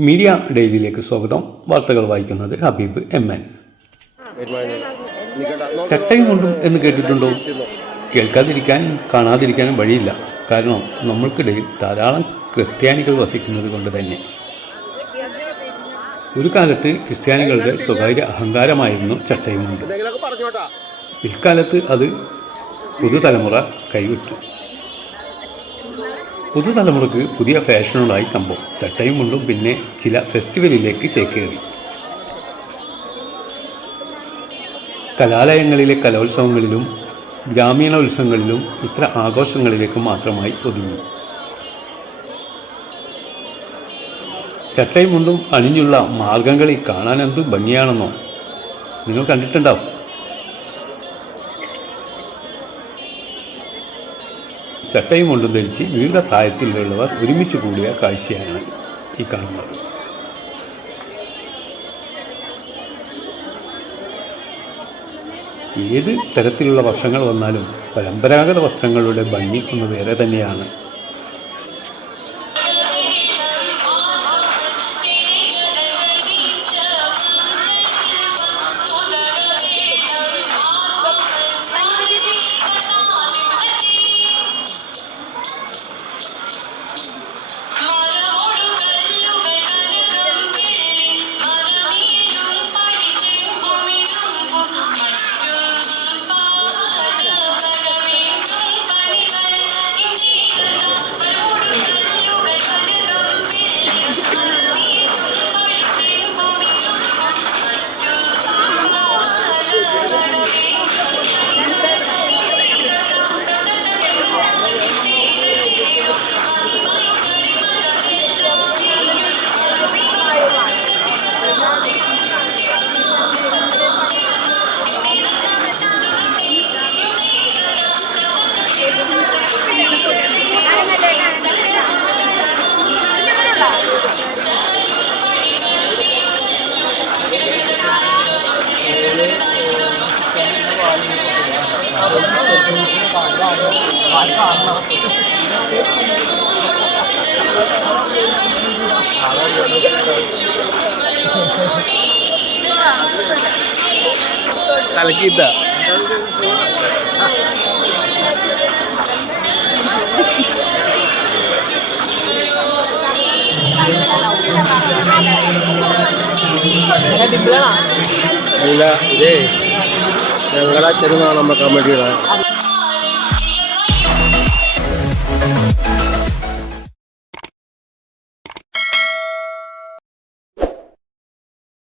Media ഡെയിലിയിലേക്ക് സ്വാഗതം. വാർത്തകൾ വായിക്കുന്നത് ഹബീബ് എം എൻ. ചട്ടയും കൊണ്ടും എന്ന് കേട്ടിട്ടുണ്ടോ? കേൾക്കാതിരിക്കാൻ കാണാതിരിക്കാനും വഴിയില്ല. കാരണം നമ്മൾക്കിടയിൽ ധാരാളം ക്രിസ്ത്യാനികൾ വസിക്കുന്നത് കൊണ്ട് തന്നെ. ഒരു കാലത്ത് ക്രിസ്ത്യാനികളുടെ സ്വകാര്യ അഹങ്കാരമായിരുന്നു ചട്ടയും കൊണ്ട് പിൽക്കാലത്ത് അത് പുതുതലമുറ കൈവിട്ടു. പുതുതലമുറക്ക് പുതിയ ഫാഷനുകളായി കമ്പം. ചട്ടയും കൊണ്ടും പിന്നെ ചില ഫെസ്റ്റിവലിലേക്ക് ചേക്കേറി. കലാലയങ്ങളിലെ കലോത്സവങ്ങളിലും ഗ്രാമീണ ഉത്സവങ്ങളിലും ഇത്ര ആഘോഷങ്ങളിലേക്ക് മാത്രമായി ഒതുങ്ങി. ചട്ടയും മുണ്ടും അണിഞ്ഞുള്ള മാർഗംകളി കാണാൻ എന്ത് ഭംഗിയാണെന്നോ? നിങ്ങൾ കണ്ടിട്ടുണ്ടാവും. ചട്ടയും കൊണ്ടും ധരിച്ച് വിവിധ പ്രായത്തിലുള്ളവർ ഒരുമിച്ച് കൂടിയ കാഴ്ചയാണ് ഈ കാണുന്നത്. ഏത് തരത്തിലുള്ള വസ്ത്രങ്ങൾ വന്നാലും പരമ്പരാഗത വസ്ത്രങ്ങളുടെ ഭംഗി ഒന്ന് വേറെ തന്നെയാണ്. കലക്കിട്ട ഇല്ല ഇതേ ഞങ്ങളുടെ അച്ഛനും കാണാൻ വെക്കാൻ വേണ്ടിയാണ്